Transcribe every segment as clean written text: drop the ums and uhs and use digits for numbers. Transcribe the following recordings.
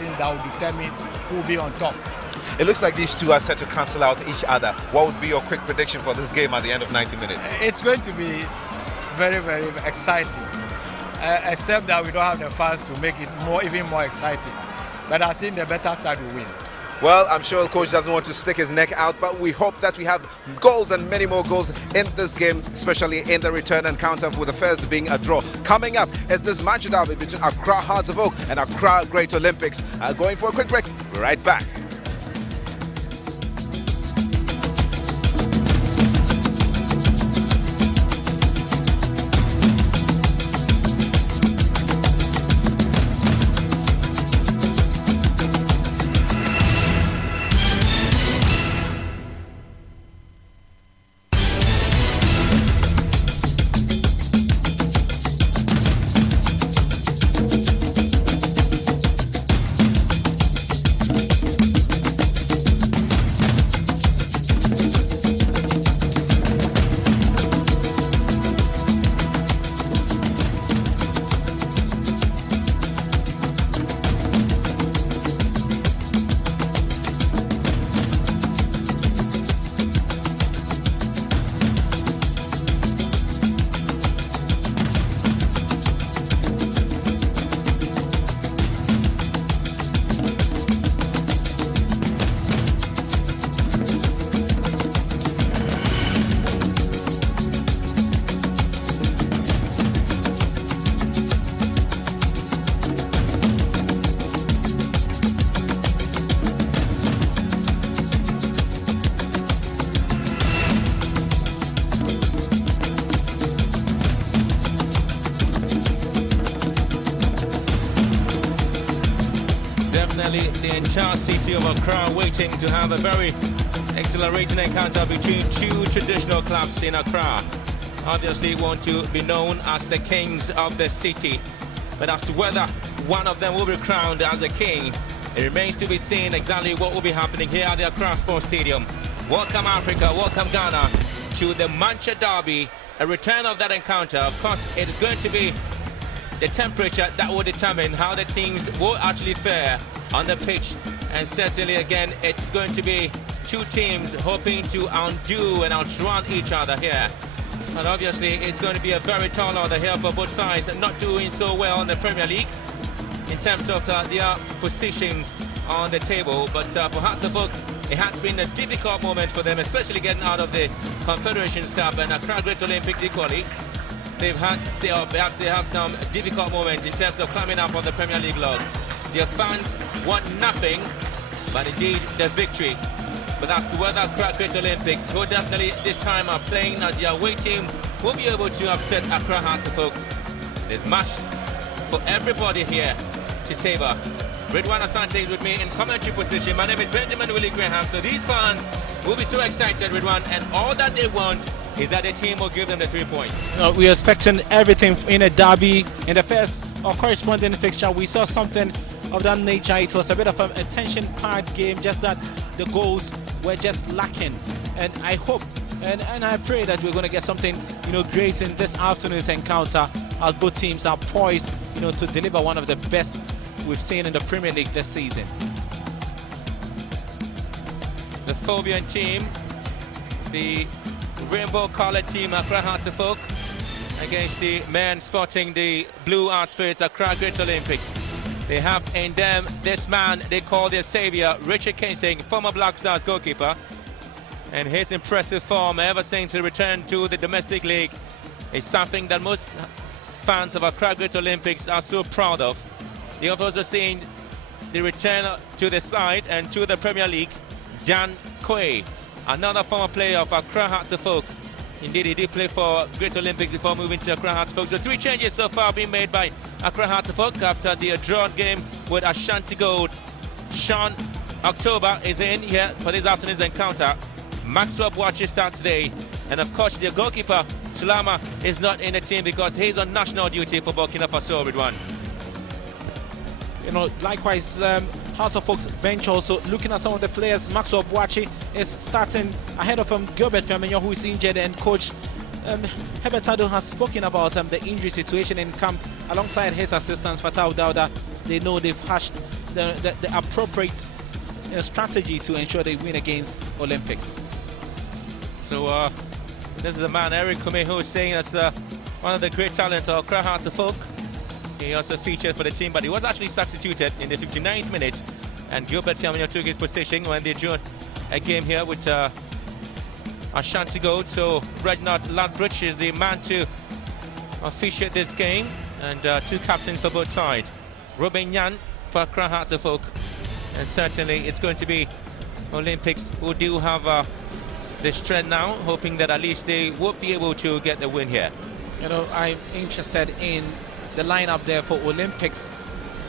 things that will determine who will be on top. It looks like these two are set to cancel out each other. What would be your quick prediction for this game at the end of 90 minutes? It's going to be very, very exciting, except that we don't have the fans to make it even more exciting. But I think the better side will win. Well, I'm sure the coach doesn't want to stick his neck out, but we hope that we have goals and many more goals in this game, especially in the return encounter, with the first being a draw. Coming up is this match derby between Accra Hearts of Oak and Accra Great Olympics. Going for a quick break. We're right back. The entire city of Accra waiting to have a very exhilarating encounter between two traditional clubs in Accra. Obviously want to be known as the kings of the city, but as to whether one of them will be crowned as a king, it remains to be seen exactly what will be happening here at the Accra Sports Stadium. Welcome Africa, welcome Ghana to the Manchester Derby, a return of that encounter. Of course, it is going to be the temperature that will determine how the teams will actually fare on the pitch, and certainly again it's going to be two teams hoping to outdo and outrun each other here. And obviously it's going to be a very tall order here for both sides, and not doing so well in the Premier League in terms of their position on the table. But for Hearts of Oak, it has been a difficult moment for them, especially getting out of the Confederations Cup, and Accra Great Olympics equally. They have some difficult moments in terms of climbing up on the Premier League log. Their fans want nothing but indeed the victory. But as to whether Accra Great Olympics, who definitely this time are playing as the away team, will be able to upset Accra Hearts of Oak. There's much for everybody here to savor. Ridwan Asante is with me in commentary position. My name is Benjamin Willie Graham. So these fans will be so excited, Ridwan, and all that they want is that the team will give them the 3 points. We are expecting everything in a derby. In the first corresponding fixture, we saw something of that nature. It was a bit of a tension-packed game, just that the goals were just lacking. And I hope and I pray that we're going to get something great in this afternoon's encounter, as both teams are poised to deliver one of the best we've seen in the Premier League this season. The Phobian team, the rainbow-coloured team, Accra Hearts of Oak, against the men sporting the blue outfits, Accra Great Olympics. They have in them this man they call their savior, Richard Kinsing, former Black Stars goalkeeper, and his impressive form ever since he returned to the domestic league is something that most fans of Accra Great Olympics are so proud of. They have also seen the return to the side and to the Premier League, Dan Quay, another former player of Accra Hearts of Oak. Indeed, he did play for Great Olympics before moving to Accra Hearts of Oak. So 3 changes so far being made by Accra Hearts of Oak after the drawn game with Ashanti Gold. Sean October is in here for this afternoon's encounter. Maxwell Boachi starts today. And of course, their goalkeeper, Sulama, is not in the team because he's on national duty for Burkina Faso, Ridwan. Likewise, Hearts of Oak's bench also looking at some of the players. Maxwell Boachi is starting ahead of Gilbert Firmino, who is injured, and coach Herbert Ado has spoken about the injury situation in camp alongside his assistants Fatah Dauda. They know they've hashed the appropriate strategy to ensure they win against Olympics. So this is a man, Eric Kume, who is saying that's one of the great talents of Accra Hearts of Oak. He also featured for the team, but he was actually substituted in the 59th minute, and Gilbert Firmino took his position when they drew a game here with Ashanti Gold. So Reginald Ladbridge is the man to officiate this game, and two captains for both sides. Robin Yan for Accra Hearts of Oak, and certainly it's going to be Olympics who do have the strength now, hoping that at least they will be able to get the win here. You know, I'm interested in the lineup there for Olympics,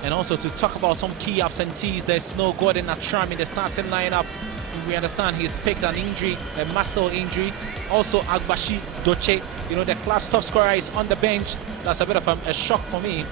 and also to talk about some key absentees. There's no Gordon Atram in the starting lineup. We understand he's picked an injury, a muscle injury. Also Agbashi Doche, you know, the club's top scorer, is on the bench. That's a bit of a shock for me,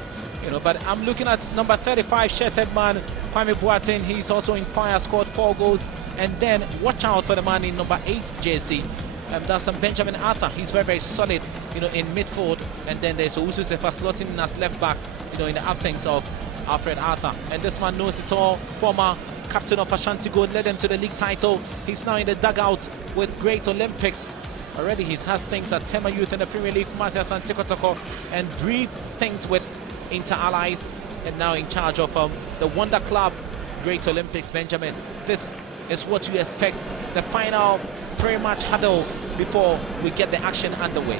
you know, but I'm looking at number 35 shirted man Kwame Boateng. He's also in fire, scored 4 goals. And then watch out for the man in number 8 jersey. That's Benjamin Arthur. He's very, very solid, you know, in midfield. And then there's Owusu Sefa slotting in as left back, you know, in the absence of Alfred Arthur. And this man knows it all. Former captain of Ashanti Gold, led them to the league title. He's now in the dugout with great Olympics. Already he has stints at Tema Youth in the Premier League, Kumasi Asante Kotoko, and brief stints with Inter Allies, and now in charge of the Wonder Club, Great Olympics. Benjamin, this is what you expect, the final pre-match huddle before we get the action underway.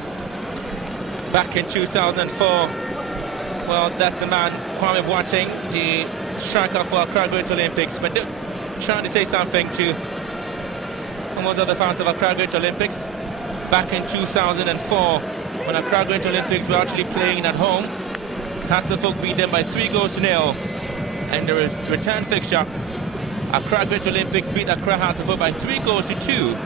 Back in 2004, well, that's the man, Kwame Boateng, the striker for Accra Great Olympics. But trying to say something to some of the other fans of Accra Great Olympics. Back in 2004, when Accra Great Olympics were actually playing at home, Hearts of Oak beat them by 3-0. And the return fixture, Accra Great Olympics beat Accra Hearts of Oak by 3-2.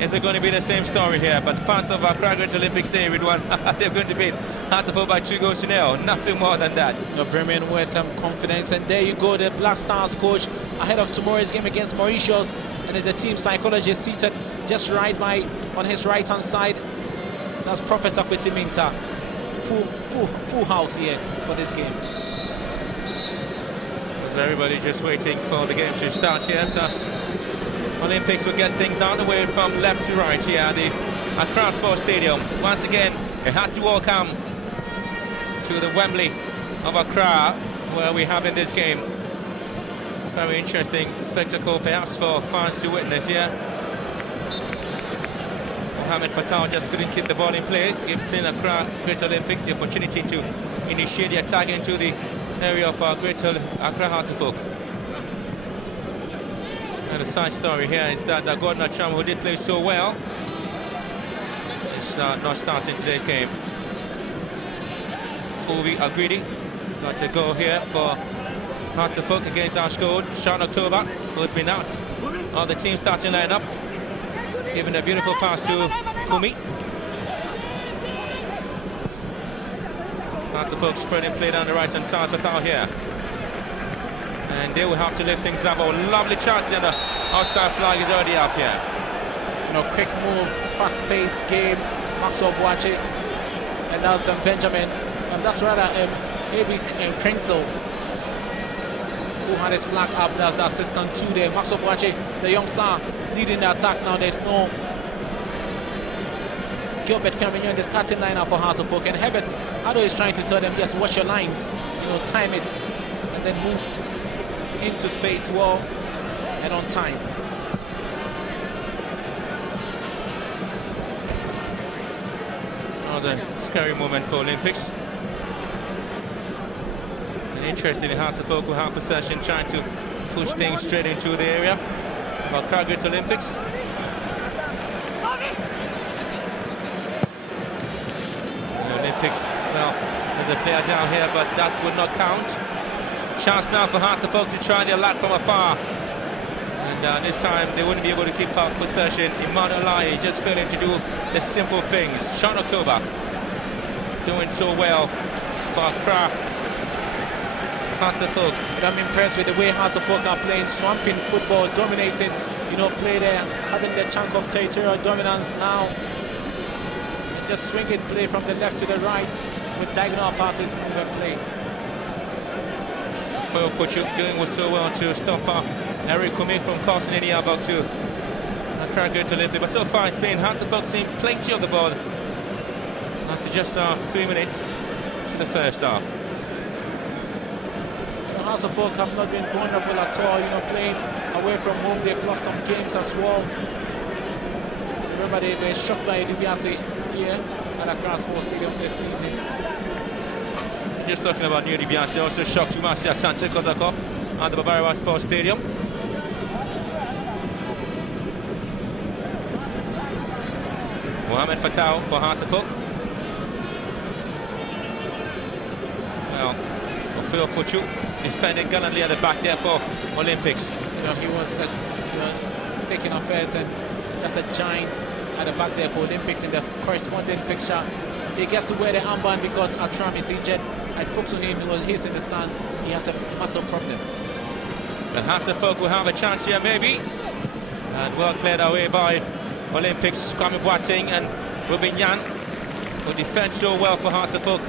Is it going to be the same story here? But fans of Accra Great Olympics say they're going to beat Hearts of Oak by 3-0. Nothing more than that. You're brimming with confidence, and there you go, the Black Stars coach ahead of tomorrow's game against Mauritius, and is a team psychologist seated just right by on his right hand side. That's Professor Kwesi Minta. Full house here for this game. So everybody just waiting for the game to start here. So Olympics will get things out of the way from left to right here at the Accra Sports Stadium. Once again, they had to welcome to the Wembley of Accra, where we have in this game. Very interesting spectacle, perhaps, for fans to witness here. Mohamed Fatal just couldn't keep the ball in play, giving Accra Great Olympics the opportunity to initiate the attack into the area of Accra Hearts of Oak. And the side story here is that Gordon Atram, who did play so well, is not starting today's game. Fulvi Agridi got a goal here for Hearts of Oak against Ash Gold. Sean October, who has been out of the team starting lineup, giving a beautiful pass to Kumi. Hearts of Oak spreading play down the right hand side for Thal here. And they will have to lift things up. Oh, lovely chance, and the outside flag is already up here. You know, quick move, fast-paced game. Maxwell Boache, and that's Benjamin, and that's rather A.B. Kringsel, who had his flag up. That's the assistant to there. Maxwell Boache, the young star, leading the attack now. There's no Gilbert Firmino in the starting lineup for Hearts of Oak, and Herbert Ado is trying to tell them, just watch your lines, you know, time it, and then move into space well and on time. Another scary moment for Olympics. And interesting, Hearts of Oak will have possession, trying to push things straight into the area of Accra Great Olympics. The Olympics, well, there's a player down here, but that would not count. Chance now for Hearts of Oak to try their luck from afar. And this time they wouldn't be able to keep up possession. Emmanuel Lai just failing to do the simple things. Sean October doing so well for Accra Hearts of Oak. But I'm impressed with the way Hearts of Oak are playing, swamping football, dominating, you know, play there, having the chunk of territorial dominance now. And just swinging play from the left to the right with diagonal passes moving play. Opheo Puchu doing so well to stop Eric Kumi from crossing any about to Accra Great Olympic. But so far it's been hard to focus in plenty of the ball after just 3 minutes in the first half. House of Oak have not been vulnerable at all, playing away from home. They've lost some games as well. Remember, they're shocked by DiBiase here at Accra Sports Stadium this season. Just talking about New DiBiase, also shocked Umasi Asante Kotoko at the Bavaria Sports Stadium. Mohamed Fatau for Hearts of Oak. Well, Opheo Puchu defending gallantly at the back there for Olympics. He was taking affairs and just a giant at the back there for Olympics in the corresponding fixture. He gets to wear the armband because Atram is injured. I spoke to him, he's in the stands. He has a muscle problem. The Hearts of Oak will have a chance here maybe. And well cleared away by Olympics, Kwame Boateng and Ruben Yan, who defend so well for Hearts of Oak.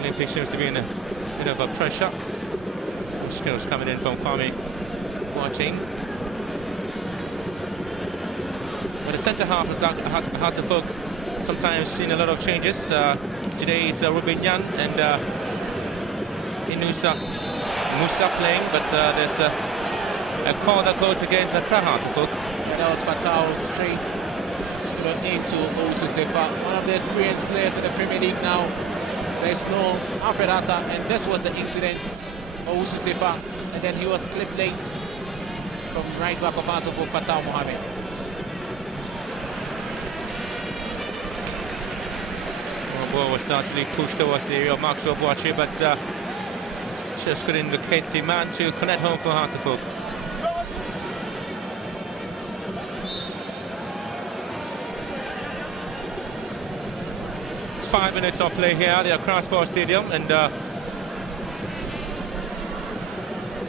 Olympics seems to be in a bit of a pressure. Skills coming in from Kwame Boateng. But the centre half has Hearts of Oak sometimes seen a lot of changes. Today it's Ruben Yan and Inusa Musa playing, but there's a call that goes against Accra Hearts of Oak. And that was Fatau straight into Owusu Sefa, one of the experienced players in the Premier League now. There's no Alfred Hatta, and this was the incident. Owusu Sefa, and then he was clipped late from right back of Hearts of Oak, Fatau Mohamed. Well, ball was actually pushed towards the area of Max Obuachi, but just couldn't locate the man to connect home for Hearts of Oak. It's 5 minutes of play here at the Accra Sports Stadium, and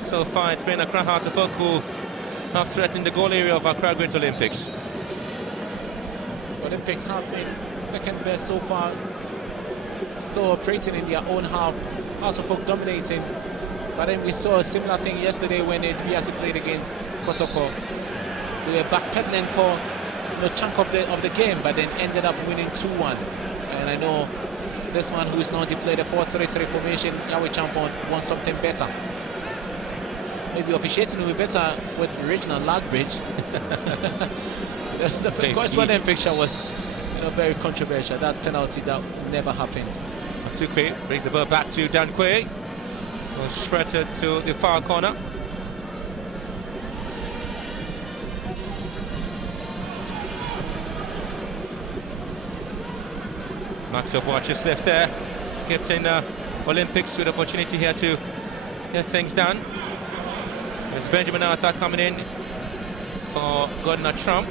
so far it's been Accra Hearts of Oak who have threatened the goal area of Accra Great Olympics. Olympics have been second best so far, still operating in their own half. Hearts of Oak dominating, but then we saw a similar thing yesterday when DiBiase played against Kotoko. They were backpedaling for a chunk of the game, but then ended up winning 2-1. And I know this man who is now deployed a 4-3-3 formation, Yahweh Champon, wants something better. Maybe officiating will be better with Reginald Lagbridge. the corresponding fixture was very controversial. That penalty that never happened. Atukwe brings the ball back to Dankwe. Was spreaded to the far corner. Max Obuachi just left there, gifting Olympics with opportunity here to get things done. There's Benjamin Arthur coming in for Gordon Trump.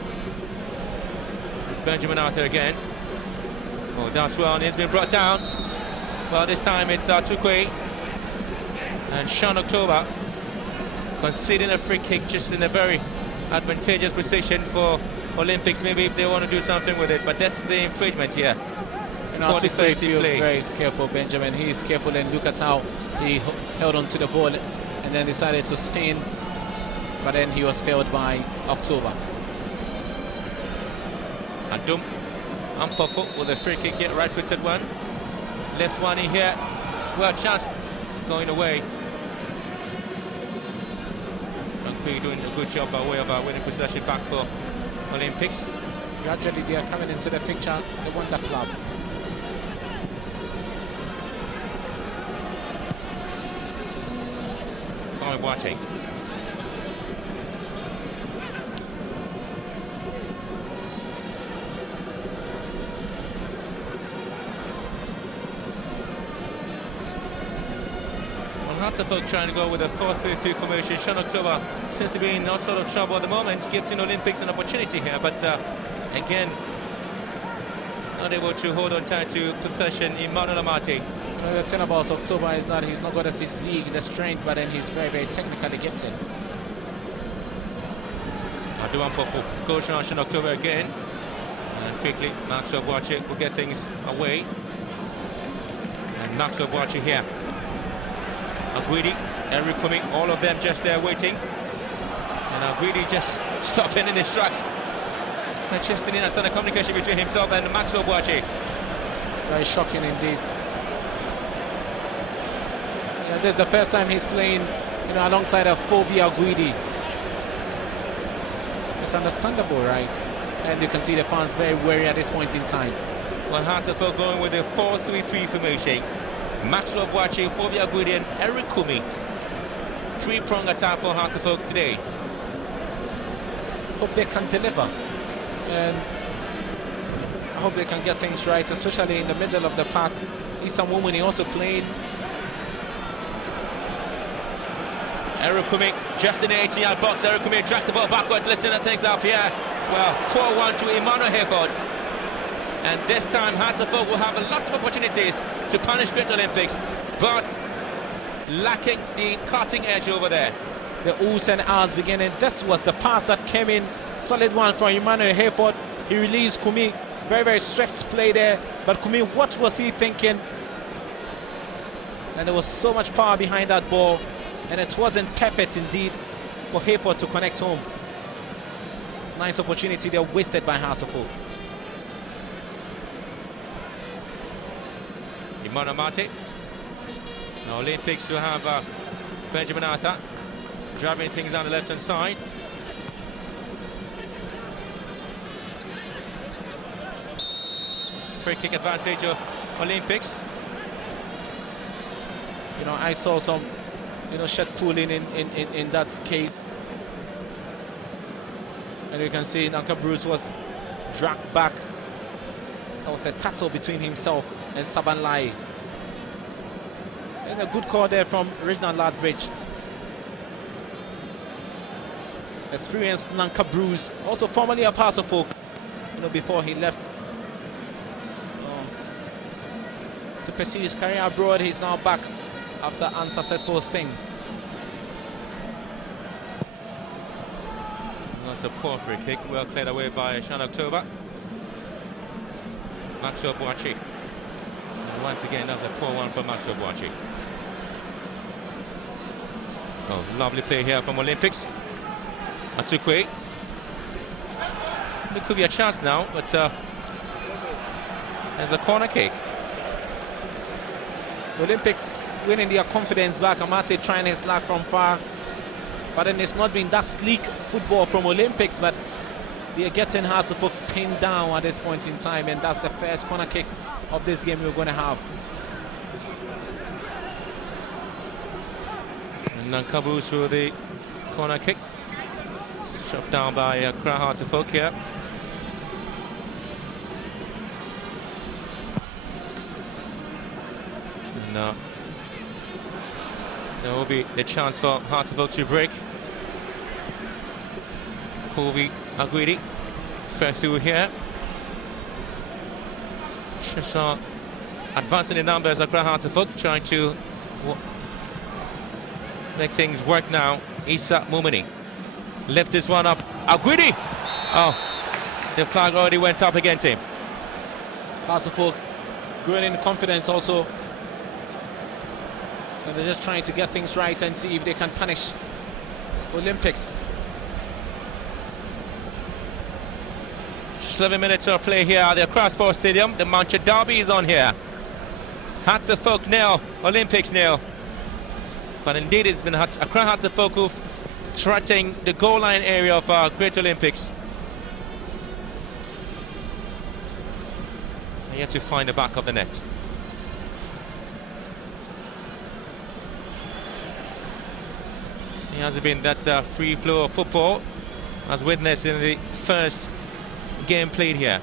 It's Benjamin Arthur again. Oh, that's well, and he's been brought down. Well, this time it's Atukwe and Sean October conceding a free kick just in a very advantageous position for Olympics. Maybe if they want to do something with it, but that's the infringement here. Atukwe feels very careful, Benjamin. He is careful, and look at how he held on to the ball and then decided to spin, but then he was failed by October. Adum Ampofo with a free kick, yet right-footed one. Left one in here, well chanced, going away. Dankwe doing a good job by way of winning possession back for Olympics. Gradually they are coming into the picture, the Wonder Club. Boateng. Hearts of Oak trying to go with a 4-3-3 formation. Sean October seems to be in all sort of trouble at the moment, giving Olympics an opportunity here, but again, not able to hold on tight to possession. Emmanuel Amati. The thing about October is that he's not got the physique, the strength, but then he's very, very technically gifted. Aduan Popo goes around Sean October again. And quickly, Maxwell Boache will get things away. And Maxwell Boache here. Aguidi, Eric Kumi, all of them just there waiting. And Aguidi just stopped in his tracks. And just in the communication between himself and Maxwell Boache. Very shocking indeed. You know, this is the first time he's playing, you know, alongside a Phobia Aguidi. It's understandable, right? And you can see the fans very wary at this point in time. Well, Hartlepool going with a 4-3-3 formation. Maxwell Boache, Phobia Aguidi and Eric Kumi. Three-prong attack for Hartlepool today. Hope they can deliver. And I hope they can get things right, especially in the middle of the park. Issah Mumuni also playing. Eric Kumi just in the 18-yard box. Eric Kumi drags the ball backward, lifting and things up here. Well, 4-1 to Emmanuel Hayford. And this time, Hartlepool will have a lot of opportunities to punish Great Olympics, but lacking the cutting edge over there. The oohs and ahs beginning. This was the pass that came in. Solid one from Emmanuel Hayford. He released Kumi. Very, very swift play there. But Kumi, what was he thinking? And there was so much power behind that ball. And it wasn't perfect indeed for Hayford to connect home. Nice opportunity there wasted by Hartlepool. Emmanuel Mate. Now Olympics will have Benjamin Arthur driving things down the left-hand side. Free kick advantage of Olympics. You know, I saw some, you know, shed pooling in that case. And you can see Nanka Bruce was dragged back. There was a tussle between himself and Saban Lai. And a good call there from Reginald Ladbridge. Experienced Nanka Bruce, also formerly a Hartlepool, you know, before he left to pursue his career abroad. He's now back after unsuccessful stints. That's a poor free kick, well cleared away by Shan October. Maxwell Boache. And once again, that's a poor one for Maxwell Boache. Oh, lovely play here from Olympics. Atukwe. There could be a chance now, but there's a corner kick. Olympics winning their confidence back. Amate trying his luck from far. But then it's not been that sleek football from Olympics, but they're getting Hartlepool pinned down at this point in time, and that's the first corner kick of this game we're going to have. And Nankabu through the corner kick. Shot down by Accra Hartlepool here. And there will be a chance for Hartlepool to break. Fulvi Aguidi fell through here. Just advancing the numbers. Accra Hartlepool trying to make things work now. Issah Mumuni left this one up. Aguidi! Oh, the flag already went up against him. Hartlepool growing in confidence also. And they're just trying to get things right and see if they can punish Olympics. Just 11 minutes of play here at the Accra Sports Stadium. The Manchester Derby is on here. Hartlepool nil, Olympics nil. But indeed it's been Accra Hartlepool who threatening the goal line area of Great Olympics. And yet to find the back of the net. It hasn't been that free flow of football as witnessed in the first game played here.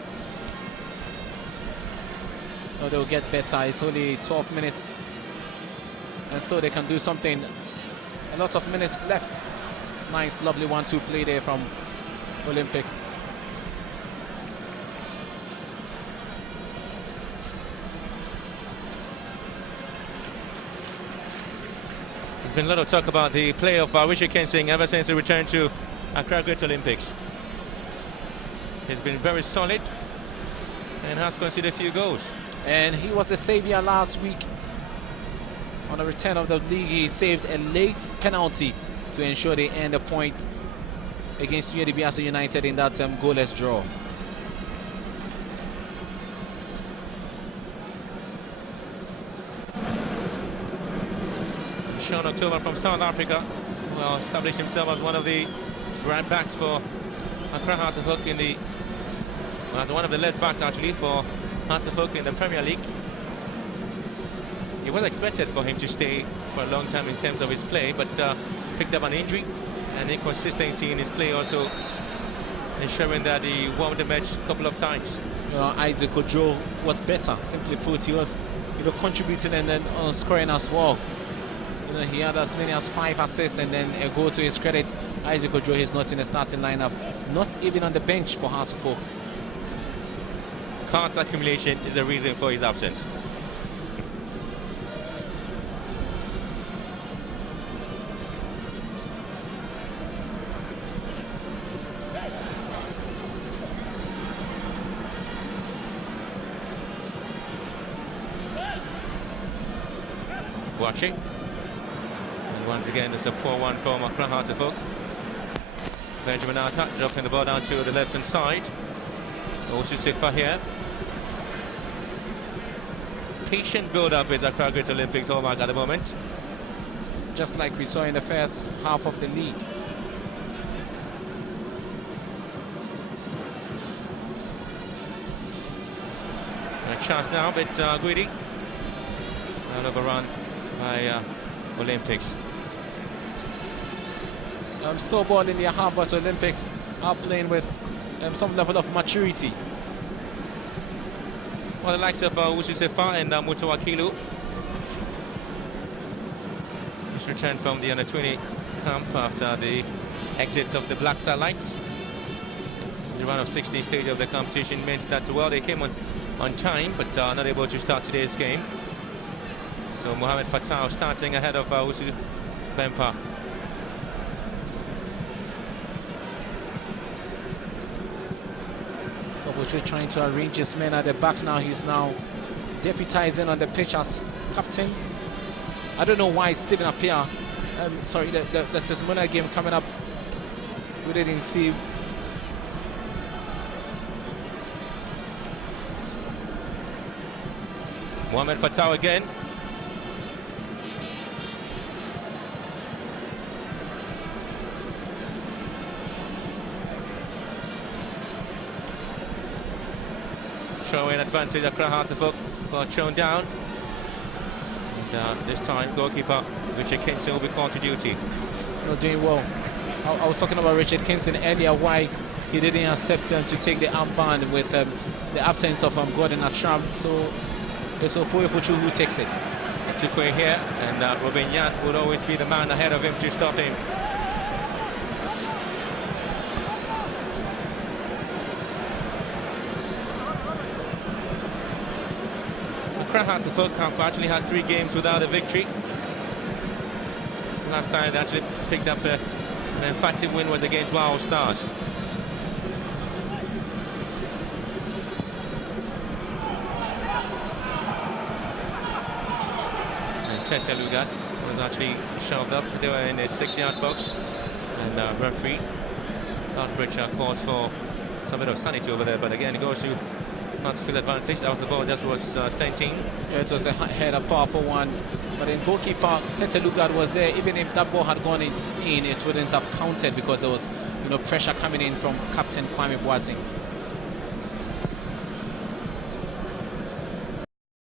No, they'll get better. It's only 12 minutes and still they can do something. A lot of minutes left. Nice, lovely 1-2 play there from Olympics. There's been a lot of talk about the play of Richard Kensing ever since he returned to Accra Great Olympics. He's been very solid, and has conceded a few goals. And he was the savior last week. On the return of the league, he saved a late penalty to ensure they end the point against UADBS United in that goalless draw. Sean October from South Africa, well, established himself as one of the right backs for Accra Hearts of Oak in the, well, as one of the left backs actually for Hearts of Oak in the Premier League. It was expected for him to stay for a long time in terms of his play, but picked up an injury and inconsistency in his play, also ensuring that he won the match a couple of times. You know, Isaac Ojo was better. Simply put, he was, you know, contributing and then scoring as well. You know, he had as many as 5 assists, and then a goal to his credit. Isaac Ojo is not in the starting lineup, not even on the bench for Hearts of Oak. Cards accumulation is the reason for his absence. Watching. And once again, it's a 4-1 from Accra Hearts of Oak. Benjamin Arta dropping the ball down to the left-hand side. Also Issah here. Patient build-up is Accra Great Olympics hallmark at the moment. Just like we saw in the first half of the league. A chance now, but greedy. And overrun by Olympics. Still ball in their half, but Olympics are playing with some level of maturity. Well, the likes of Issah and Muto Akilu. He's returned from the under-20 camp after the exit of the Black Satellites. The round of 16 stage of the competition means that, well, they came on time, but not able to start today's game. So Mohamed Fatah starting ahead of Usu Bempa. We're trying to arrange his men at the back now. He's now deputizing on the pitch as captain. I don't know why Stephen Appiah, sorry, the testimonial game coming up, we didn't see. Mohamed Fatah again. Showing advantage, Accra Hearts of Oak got shown down. And this time, goalkeeper Richard Kingston will be called to duty. Not doing well. I was talking about Richard Kingston earlier, why he didn't accept to take the armband with the absence of Gordon Atram. So it's Ofoye Fuchu who takes it. Tukwe here, and Robin Yat will always be the man ahead of him to stop him. Accra Hearts of Oak have actually had 3 games without a victory. Last time they actually picked up an emphatic win was against Wow Stars. And Tete Lugat was actually shoved up. They were in the 6-yard box, and referee Outbridge calls for some bit of sanity over there, but again it goes to field advantage. That was the ball that was sent in. Yeah, it was a header, powerful one. But in goalkeeper, Tete Lugard was there. Even if that ball had gone in, it wouldn't have counted because there was, you know, pressure coming in from Captain Kwame Boateng.